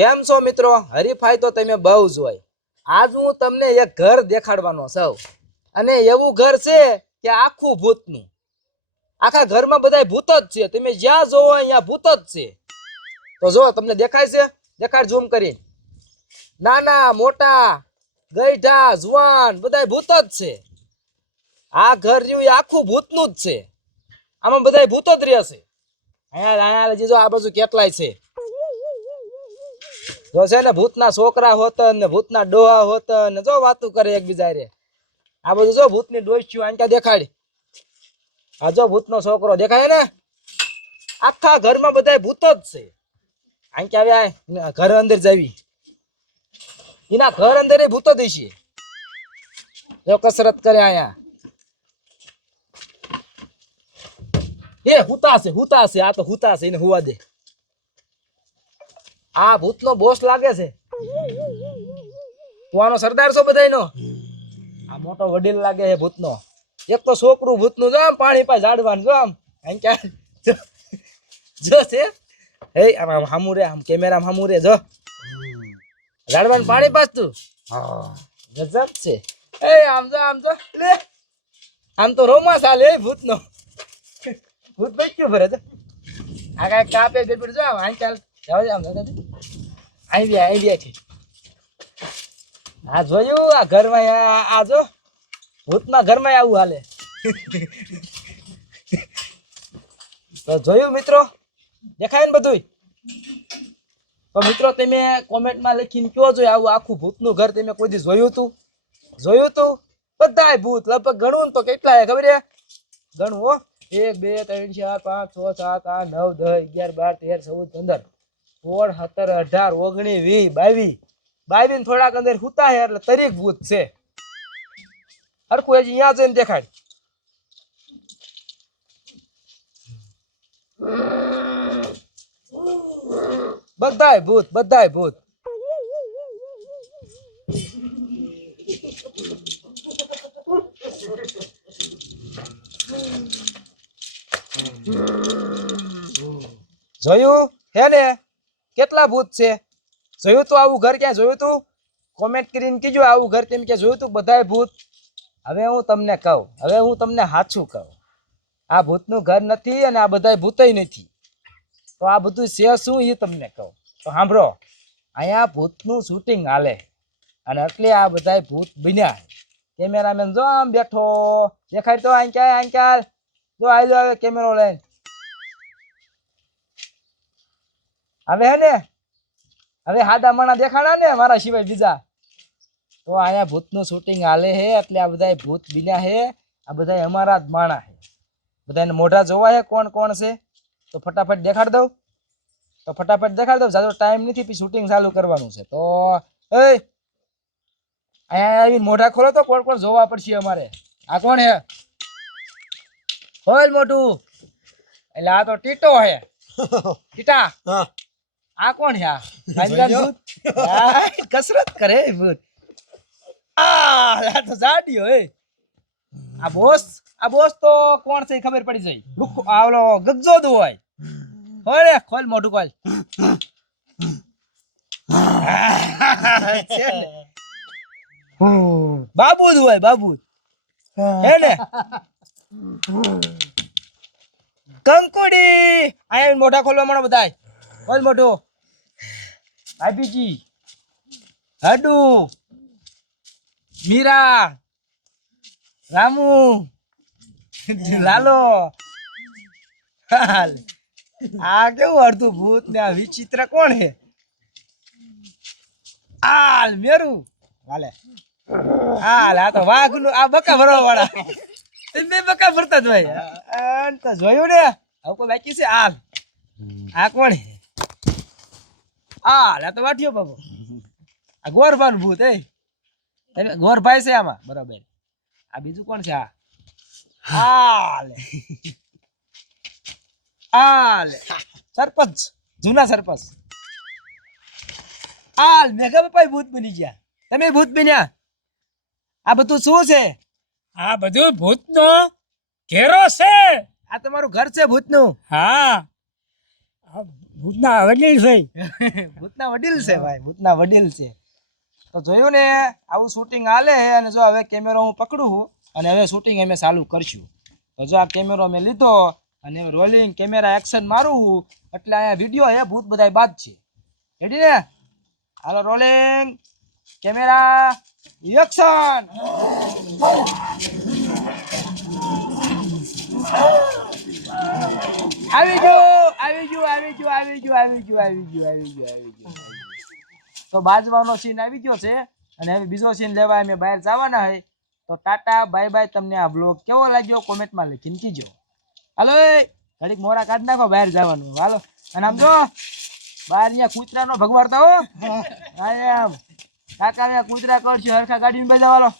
કેમ છો મિત્રો? હરીફાઈ તો તમે બહુ જ હોય. આજ હું તમને એક ઘર દેખાડવાનો છું અને એવું ઘર છે કે આખું ભૂતનું. આખા ઘરમાં બધાય ભૂત જ છે. તમે જ્યાં જોવો અહીંયા ભૂત જ છે. તો જો તમને દેખાય છે? દેખાડ ઝૂમ કરી. નાના મોટા ગઈઢા જુવાન બધાય ભૂત જ છે. આ ઘર રહ્યું એ આખું ભૂતનું જ છે. આમાં બધાય ભૂત જ રહે છે. અહીંયા જો આ બાજુ કેટલાય છે. જો છે ને ભૂતના છોકરા હોતન ને ભૂતના ડોહા હોતન ને જો વાતું કરે એકબીજા રે. આ બધું જો ભૂતની ડોસ્યું આંકા દેખાડી. આ જો ભૂતનો છોકરો દેખાય ને, આખા ઘરમાં બધાય ભૂત જ છે. આંકા આવ્યા ઘર અંદર જાવી, એના ઘર અંદર ભૂત જ છે. જો કસરત કરે આયા એ હુતા છે આ તો હુતા છે, એને હુવા દે. આ ભૂતનો બોસ લાગે છે. તું આનો સરદાર છો બધાયનો? આ મોટો વડીલ લાગે છે ભૂતનો. એક તો છોકરું ભૂતનું જો આમ પાણી પાય ઝાડવાનું જો આમ જો છે. હે આમ હામું રે, આમ કેમેરા હામું રે જો ઝાડવાનું પાણી પાસ તું. ગજબ છે. એ આમ જો લે આમ તો રોમાસ હાલે ભૂતનો. ભૂત બચ્યું ભરે છે. આ કાંઈ કાપે ગડબડ જો આમ ચાલ જાવ આમ આવી છે. આ જોયું આ ઘરમાં આ જો ભૂતના ઘરમાં આવું હાલે. તો જોયું મિત્રો, દેખાય ને બધું? તો મિત્રો તમે કોમેન્ટમાં લખીને કયો જોઈએ આવું આખું ભૂતનું ઘર તમે કોઈ દી જોયું તું? બધાય ભૂત લગભગ ગણવું ને તો કેટલા ખબર છે? ગણવું હો, 1 2 3 4 5 6 7 8 9 10 11 12 13 14 15 16 17 18 19 20 22 ને થોડાક અંદર હુતા હે એટલે તરીક ભૂત છે. હરખું હજી અહીંયા જઈને દેખાડ. બધાય ભૂત. જોયું હે ને કેટલા ભૂત છે? જોયું તું આવું ઘર? ક્યાં જોયું તું? કોમેન્ટ કરીને કીજો આવું ઘર તેમ કે જોયું તું બધાય ભૂત. હવે હું તમને કહું, હવે હું તમને સાચું કહું, આ ભૂતનું ઘર નથી અને આ બધાય ભૂતય નથી. તો આ બધું છે શું એ તમને કહું. તો સાંભળો, અહીંયા ભૂતનું શૂટિંગ હાલે અને એટલે આ બધાય ભૂત બન્યા. કેમેરામેન જો આમ બેઠો દેખાડ તો આંક્યા જો આયલો આવે કેમેરો લઈને. હવે હે ને હવે હાદા માણા દેખાડા ને મારા સિવાય બીજા. તો અહીંયા ભૂતનું શૂટિંગ હાલે હે એટલે આ બધાય ભૂત બન્યા હે. આ બધાય અમારા જ માણા હે. બધાને મોઢા જોવા હે કોણ કોણ છે? તો ફટાફટ દેખાડ દઉં. જાજો ટાઈમ નથી, પછી શૂટિંગ ચાલુ કરવાનું છે. તો અહીંયા આવીને મોઢા ખોલો તો કોણ કોણ જોવા પડશે અમારે. આ કોણ હે? ખોલ મોઢું. એટલે આ તો ટીટો હે. ટીટા. આ કોણ હે? કસરત કરે ભૂત. આ તો જાડિયો હે. આ બોસ તો કોણ છે ખબર પડી જાય. આવલો ગજ્જો દો હોય. ઓરે ખોલ મોઢું ખોલ. બાબુદ હોય બાબુદ હે ને. કંકુડી આયા મોઢા ખોલવા મળો બધાય. ખોલ મોઢું. ભાભીજી, હડુ, મીરા, રામુ, લાલો. આ કેવું અડધું ભૂત ને આ વિચિત્ર કોણ હે? આલ મેરું હાલે. આ તો વાઘ નું આ બકા ભરવા વાળા. તમે બકા ભરતા જ ભાઈ. તો જોયું ને હવે કોઈ બાકી છે? આ કોણ હે? આ તો વાઠિયો બાબો. આ ગોરભાન ભૂત હે. ગોરભાઈ છે આમાં બરાબર. આ બીજું કોણ છે? આલે સરપંચ, જૂના સરપંચ. મેઘા બાપા ભૂત બની ગયા. તમે ભૂત બન્યા. આ બધું શું છે? આ બધું ભૂતનો ઘેરો છે. આ તમારું ઘર છે ભૂતનું? હા, ભૂતના વડીલ છે. ભૂતના વડીલ છે ભાઈ, ભૂતના વડીલ છે. તો જોયું ને, આવું શૂટિંગ હાલે. અને જો હવે કેમેરો હું પકડું અને હવે શૂટિંગ અમે ચાલુ કરશું. તો જો આ કેમેરો મેં લીધો અને રોલિંગ કેમેરા એક્શન મારું એટલે અહીંયા વિડીયો હે ભૂત બધાય બાદ છે. રેડી ને? હાલો રોલિંગ કેમેરા એક્શન. આવી ગયું, આવી ગયું, આવી ગયું, આવી ગયું, આવી ગયું, આવી ગયું, આવી ગયું, આવી ગયું. તો બાજવાનો સીન આવી ગયો છે અને હવે બીજો સીન લેવા અમે બહાર જવાના હોય. તો ટાટા બાય બાય. તમને આ બ્લોગ કેવો લાગ્યો કોમેન્ટમાં લખીને કીજો. હાલો ઘડીક મોરા કાઢ નાખો, બહાર જવાનું. હાલો. અને આમ જો બહાર અહીંયા કૂતરાનો ભગવાડતા હો. હા એમ કાકા કૂતરા કરશે હરખા ગાડી બજાવવાનો.